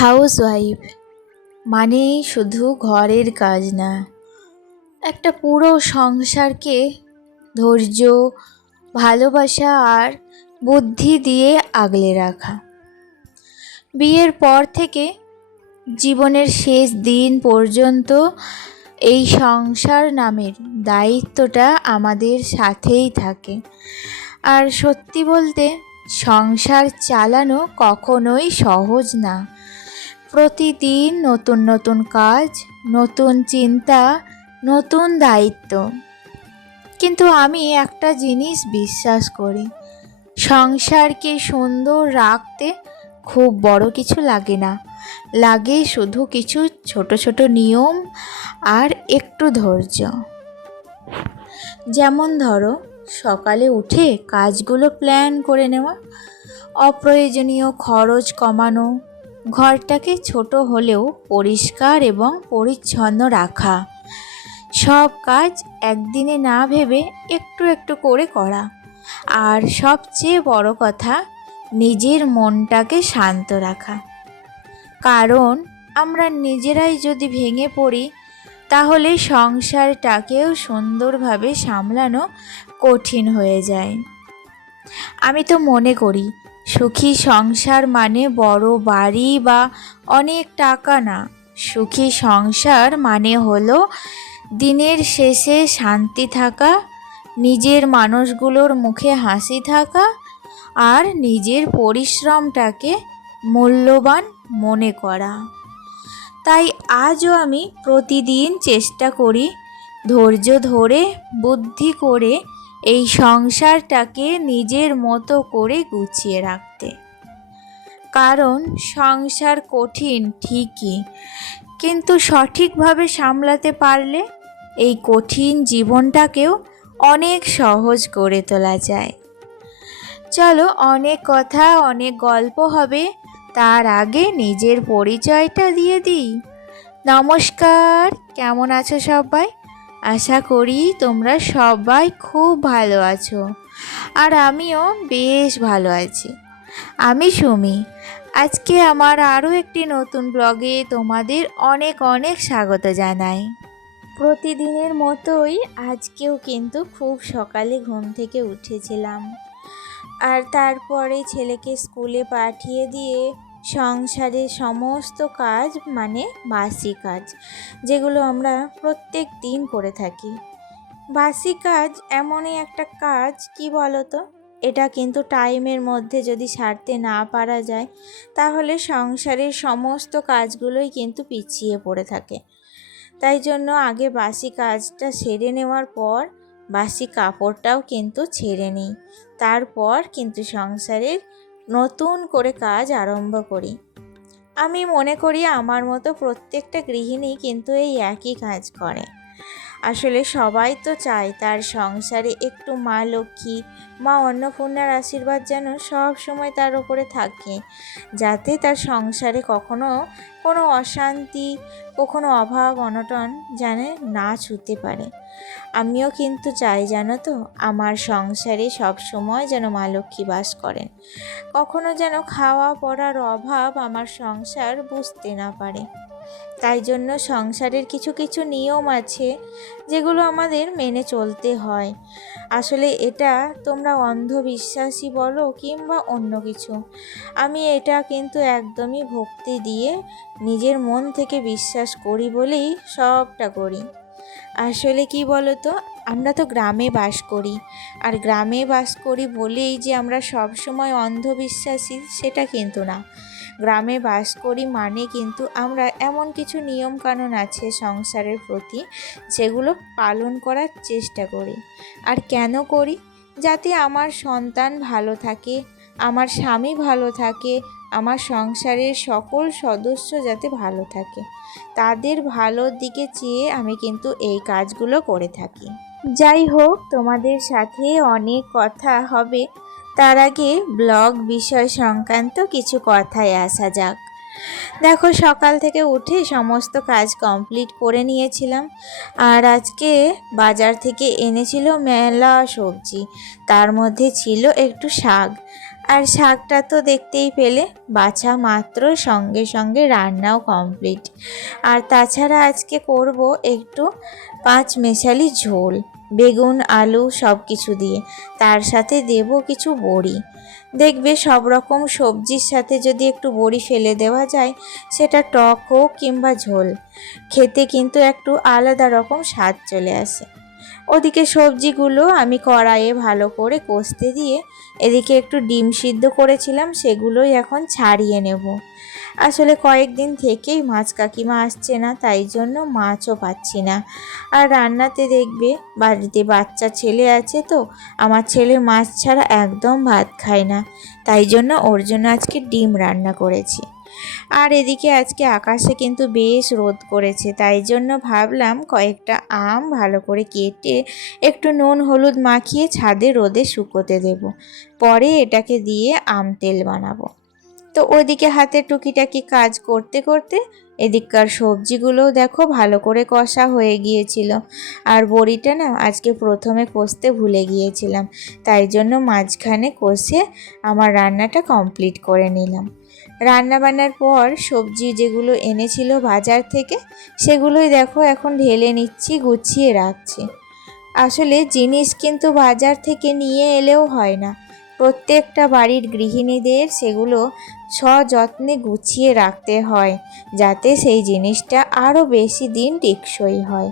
Housewife মানেই শুধু ঘরের কাজ না, একটা পুরো সংসারকে ধৈর্য, ভালোবাসা আর বুদ্ধি দিয়ে আগলে রাখা। বিয়ের পর থেকে জীবনের শেষ দিন পর্যন্ত এই সংসার নামের দায়িত্বটা আমাদের সাথেই থাকে। আর সত্যি বলতে, সংসার চালানো কখনোই সহজ না। প্রতিদিন নতুন নতুন কাজ, নতুন চিন্তা, নতুন দায়িত্ব। কিন্তু আমি একটা জিনিস বিশ্বাস করি, সংসারকে সুন্দর রাখতে খুব বড় কিছু লাগে না, লাগে শুধু কিছু ছোট ছোট নিয়ম আর একটু ধৈর্য। যেমন ধরো, সকালে উঠে কাজগুলো প্ল্যান করে নেওয়া, অপ্রয়োজনীয় খরচ কমানো, ঘরটাকে ছোট হলেও পরিষ্কার এবং পরিচ্ছন্ন রাখা, সব কাজ একদিনে না ভেবে একটু একটু করে করা। আর সবচেয়ে বড় কথা, নিজের মনটাকে শান্ত রাখা। কারণ আমরা নিজেরাই যদি ভেঙে পড়ি, তাহলে সংসারটাকেও সুন্দরভাবে সামলানো কঠিন হয়ে যায়। আমি তো মনে করি, সুখী সংসার মানে বড় বাড়ি বা অনেক টাকা না। সুখী সংসার মানে হলো দিনের শেষে শান্তি থাকা, নিজের মানুষগুলোর মুখে হাসি থাকা আর নিজের পরিশ্রমটাকে মূল্যবান মনে করা। তাই আজও আমি প্রতিদিন চেষ্টা করি ধৈর্য ধরে, বুদ্ধি করে এই সংসারটাকে নিজের মতো করে গুছিয়ে রাখতে। কারণ সংসার কঠিন ঠিকই, কিন্তু সঠিকভাবে সামলাতে পারলে এই কঠিন জীবনটাকেও অনেক সহজ করে তোলা যায়। চলো, অনেক কথা, অনেক গল্প হবে, তার আগে নিজের পরিচয়টা দিয়ে দিই। নমস্কার, কেমন আছো সবাই? আশা করি তোমরা সবাই খুব ভালো আছো, আর আমিও বেশ ভালো আছি। আমি সুমি। আজকে আমার আরও একটি নতুন ব্লগে তোমাদের অনেক অনেক স্বাগত জানাই। প্রতিদিনের মতোই আজকেও কিন্তু খুব সকালে ঘুম থেকে উঠেছিলাম, আর তারপরে ছেলেকে স্কুলে পাঠিয়ে দিয়ে সংসারের সমস্ত কাজ, মানে বাসি কাজ, যেগুলো আমরা প্রত্যেক দিন করে থাকি। বাসি কাজ এমনই একটা কাজ, কি বলো তো, এটা কিন্তু টাইমের মধ্যে যদি সারতে না পারা যায়, তাহলে সংসারের সমস্ত কাজগুলোই কিন্তু পিছিয়ে পড়ে থাকে। তাই জন্য আগে বাসি কাজটা সেরে নেওয়ার পর বাসি কাপড়টাও কিন্তু ছেড়ে নিই, তারপর কিন্তু সংসারের নতুন করে কাজ আরম্ভ করি। আমি মনে করি আমার মতো প্রত্যেকটা গৃহিণী কিন্তু এই একই কাজ করে। আসলে সবাই তো চায় তার সংসারে একটু মা লক্ষ্মী, মা অন্নপূর্ণার আশীর্বাদ যেন সব সময় তার ওপরে থাকে, যাতে তার সংসারে কখনো কোনো অশান্তি, কখনো অভাব অনটন যেন না ছুঁতে পারে। আমিও কিন্তু চাই, জানো তো, আমার সংসারে সব সময় যেন মা লক্ষ্মী বাস করেন, কখনো যেন খাওয়া পড়ার অভাব আমার সংসার বুঝতে না পারে। তাই জন্য সংসারের কিছু কিছু নিয়ম আছে, যেগুলো আমাদের মেনে চলতে হয়। আসলে এটা তোমরা অন্ধবিশ্বাসী বলো কিংবা অন্য কিছু, আমি এটা কিন্তু একদমই ভক্তি দিয়ে নিজের মন থেকে বিশ্বাস করি বলেই সবটা করি। আসলে কি বলো তো, আমরা তো গ্রামে বাস করি, আর গ্রামে বাস করি বলেই যে আমরা সব সময় অন্ধবিশ্বাসী সেটা কিন্তু না। গ্রামে বাস করি মানে কিন্তু আমরা এমন কিছু নিয়মকানুন আছে সংসারের প্রতি, যেগুলো পালন করার চেষ্টা করি। আর কেন করি? যাতে আমার সন্তান ভালো থাকে, আমার স্বামী ভালো থাকে, আমার সংসারের সকল সদস্য যাতে ভালো থাকে, তাদের ভালোর দিকে চেয়ে আমি কিন্তু এই কাজগুলো করে থাকি। যাই হোক, তোমাদের সাথে অনেক কথা হবে, তার আগে ব্লগ বিষয় সংক্রান্ত কিছু কথায় আসা যাক। দেখো, সকাল থেকে উঠে সমস্ত কাজ কমপ্লিট করে নিয়েছিলাম, আর আজকে বাজার থেকে এনেছিল মেলা সবজি, তার মধ্যে ছিল একটু শাক। আর শাকটা তো দেখতেই পেলে, বাছা মাত্র সঙ্গে সঙ্গে রান্নাও কমপ্লিট। আর তাছাড়া আজকে করব একটু পাঁচ মেশালি ঝোল, বেগুন আলু সব কিছু দিয়ে, তার সাথে দেব কিছু বড়ি। দেখবে সব রকম সবজির সাথে যদি একটু বড়ি ফেলে দেওয়া যায়, সেটা টক হোক কিংবা ঝোল, খেতে কিন্তু একটু আলাদা রকম স্বাদ চলে আসে। ওদিকে সবজিগুলো আমি কড়াইয়ে ভালো করে কষতে দিয়ে এদিকে একটু ডিম সিদ্ধ করেছিলাম, সেগুলোই এখন ছাড়িয়ে নেব। আসলে কয়েকদিন থেকেই মাছ কাকিমা আসছে না, তাই জন্য মাছও পাচ্ছি না। আর রান্নাতে দেখবে বাড়িতে বাচ্চা ছেলে আছে, তো আমার ছেলে মাছ ছাড়া একদম ভাত খায় না, তাই জন্য ওর জন্য আজকে ডিম রান্না করেছি। আর এদিকে আজকে আকাশে কিন্তু বেশ রোদ করেছে, তাই জন্য ভাবলাম কয়েকটা আম ভালো করে কেটে একটু নুন হলুদ মাখিয়ে ছাদে রোদে শুকোতে দেব, পরে এটাকে দিয়ে আম তেল বানাবো। তো ওদিকে হাতে টুকিটাকি কাজ করতে করতে এদিককার সবজিগুলোও দেখো ভালো করে কষা হয়ে গিয়েছিল। আর বড়িটা না আজকে প্রথমে কষতে ভুলে গিয়েছিলাম, তাই জন্য মাঝখানে কষে আমার রান্নাটা কমপ্লিট করে নিলাম। রান্না বান্নার পর সবজি যেগুলো এনেছিল বাজার থেকে, সেগুলোই দেখো এখন ঢেলে নিচ্ছি, গুছিয়ে রাখছি। আসলে জিনিস কিন্তু বাজার থেকে নিয়ে এলেও হয় না, প্রত্যেকটা বাড়ির গৃহিণীদের সেগুলো সযত্নে গুছিয়ে রাখতে হয়, যাতে সেই জিনিসটা আরও বেশি দিন টেকসই হয়।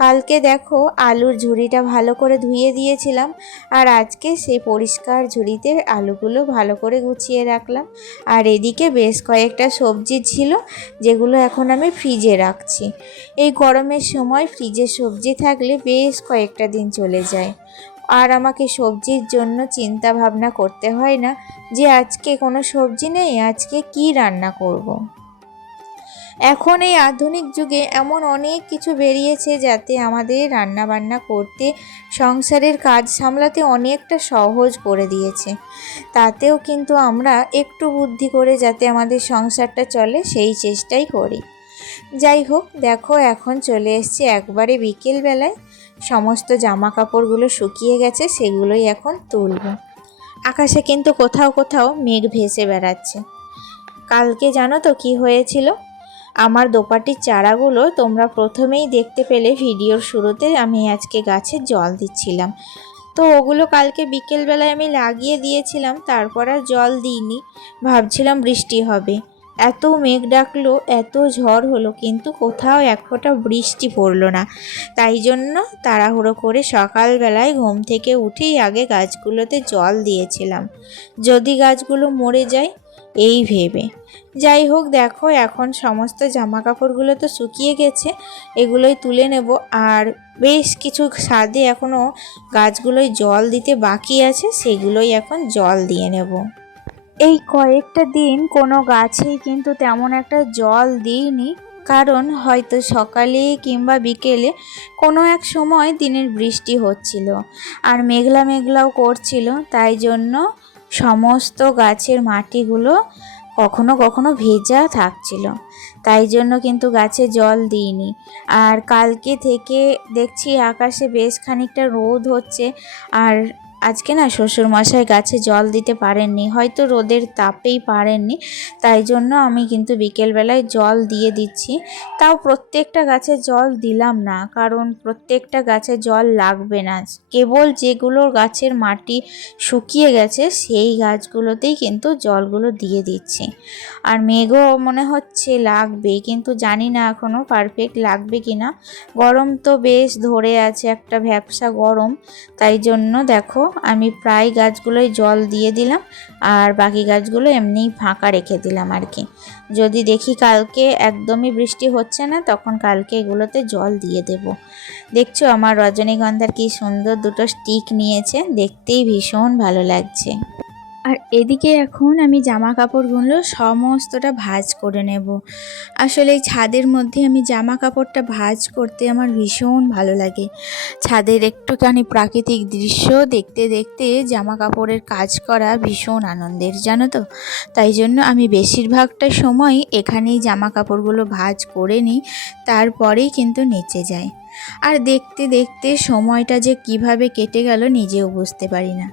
কালকে দেখো আলুর ঝুড়িটা ভালো করে ধুয়ে দিয়েছিলাম, আর আজকে সেই পরিষ্কার ঝুড়িতে আলুগুলো ভালো করে গুছিয়ে রাখলাম। আর এদিকে বেশ কয়েকটা সবজি ছিল, যেগুলো এখন আমি ফ্রিজে রাখছি। এই গরমের সময় ফ্রিজে সবজি থাকলে বেশ কয়েকটা দিন চলে যায়, আর আমাকে সবজির জন্য চিন্তা ভাবনা করতে হয় না যে আজকে কোনো সবজি নেই, আজকে কি রান্না করব। এখন এই আধুনিক যুগে এমন অনেক কিছু বেরিয়েছে যাতে আমাদের রান্না বান্না করতে, সংসারের কাজ সামলাতে অনেকটা সহজ করে দিয়েছে। তাতেও কিন্তু আমরা একটু বুদ্ধি করে যাতে আমাদের সংসারটা চলে সেই চেষ্টাই করি। যাই হোক, দেখো এখন চলে এসেছি একবারে বিকেলবেলায়, সমস্ত জামা কাপড়গুলো শুকিয়ে গেছে, সেগুলোই এখন তুলব। আকাশে কিন্তু কোথাও কোথাও মেঘ ভেসে বেড়াচ্ছে। কালকে জানো তো কি হয়েছিল? আমার দোপাটির চারাগুলো তোমরা প্রথমেই দেখতে পেলে ভিডিওর শুরুতে, আমি আজকে গাছে জল দিচ্ছিলাম। তো ওগুলো কালকে বিকেলবেলায় আমি লাগিয়ে দিয়েছিলাম, তারপর আর জল দিইনি, ভাবছিলাম বৃষ্টি হবে। এত মেঘ ডাকলো, এত ঝড় হলো, কিন্তু কোথাও এক ফোঁটা বৃষ্টি পড়লো না। তাই জন্য তাড়াহুড়ো করে সকালবেলায় ঘুম থেকে উঠেই আগে গাছগুলোতে জল দিয়েছিলাম, যদি গাছগুলো মরে যায় এই ভেবে। যাই হোক, দেখো এখন সমস্ত জামা কাপড়গুলো তো শুকিয়ে গেছে, এগুলোই তুলে নেব। আর বেশ কিছু ছাদে এখনও গাছগুলোই জল দিতে বাকি আছে, সেগুলোই এখন জল দিয়ে নেব। এই কয়েকটা দিন কোনো গাছেই কিন্তু তেমন একটা জল দিইনি, কারণ হয়তো সকালে কিংবা বিকেলে কোনো এক সময় দিনের বৃষ্টি হচ্ছিল আর মেঘলা মেঘলাও করছিল, তাই জন্য সমস্ত গাছের মাটিগুলো কখনো কখনো ভেজা থাকছিল, তাই জন্য কিন্তু গাছে জল দিইনি। আর কালকে থেকে দেখছি আকাশে বেশ খানিকটা রোদ হচ্ছে, আর আজকে না শ্বশুরমশাই গাছে জল দিতে পারেননি, হয়তো রোদের তাপেই পারেননি, তাই জন্য আমি কিন্তু বিকেলবেলায় জল দিয়ে দিচ্ছি। তাও প্রত্যেকটা গাছে জল দিলাম না, কারণ প্রত্যেকটা গাছে জল লাগবে না, কেবল যেগুলো গাছের মাটি শুকিয়ে গেছে সেই গাছগুলোতেই কিন্তু জলগুলো দিয়ে দিচ্ছি। আর মেঘও মনে হচ্ছে লাগবে, কিন্তু জানি না এখনও পারফেক্ট লাগবে কি না। গরম তো বেশ ধরে আছে, একটা ভ্যাপসা গরম, তাই জন্য দেখো আমি প্রায় গাছগুলোই জল দিয়ে দিলাম, আর বাকি গাছগুলো এমনিই ফাঁকা রেখে দিলাম আর কি। যদি দেখি কালকে একদমই বৃষ্টি হচ্ছে না, তখন কালকে এগুলোতে জল দিয়ে দেব। দেখছো আমার রজনীগন্ধার কি সুন্দর দুটো স্টিক নিয়েছে, দেখতেই ভীষণ ভালো লাগছে। আর এদিকে এখন আমি জামা কাপড়গুলো সমস্তটা ভাঁজ করে নেব। আসলে এই ছাদের মধ্যে আমি জামা কাপড়টা ভাঁজ করতে আমার ভীষণ ভালো লাগে। ছাদের একটুখানি প্রাকৃতিক দৃশ্য দেখতে দেখতে জামা কাপড়ের কাজ করা ভীষণ আনন্দের, জানো তো। তাই জন্য আমি বেশিরভাগটা সময় এখানেই জামা কাপড়গুলো ভাঁজ করে নিই, তারপরেই কিন্তু নিচে যাই। আর দেখতে দেখতে সময়টা যে কিভাবে কেটে গেল নিজেও বুঝতে পারি না।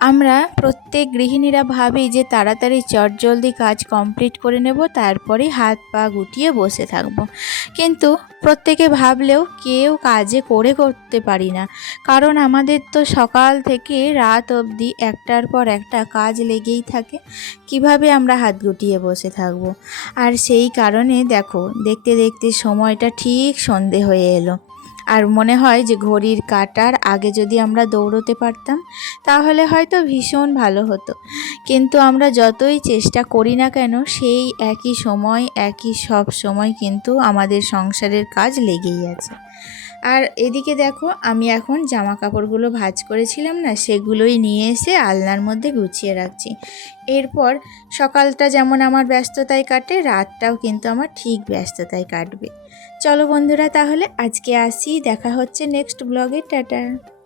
আমরা প্রত্যেক গৃহিণীরা ভাবি যে তাড়াতাড়ি চটজলদি কাজ কমপ্লিট করে নেব, তারপরেই হাত পা গুটিয়ে বসে থাকব। কিন্তু প্রত্যেকে ভাবলেও কেউ কাজে করতে পারি না, কারণ আমাদের তো সকাল থেকে রাত অবধি একটার পর একটা কাজ লেগেই থাকে। কিভাবে আমরা হাত গুটিয়ে বসে থাকব? আর সেই কারণে দেখো, দেখতে দেখতে সময়টা ঠিক সন্ধে হয়ে এলো। আর মনে হয় যে ঘড়ির কাঁটার আগে যদি আমরা দৌড়তে পারতাম তাহলে হয়তো ভীষণ ভালো হতো। কিন্তু আমরা যতই চেষ্টা করি না কেন, সেই একই সময় সব সময় কিন্তু আমাদের সংসারের কাজ লেগেই আছে। আর এদিকে দেখো, আমি এখন জামা কাপড়গুলো ভাঁজ করেছিলাম না, সেগুলোই নিয়ে এসে আলনার মধ্যে গুছিয়ে রাখছি। এরপর সকালটা যেমন আমার ব্যস্ততায় কাটে, রাতটাও কিন্তু আমার ঠিক ব্যস্ততায় কাটবে। চলো বন্ধুরা, তাহলে আজকে আসি, দেখা হচ্ছে নেক্সট ব্লগে। টাটা।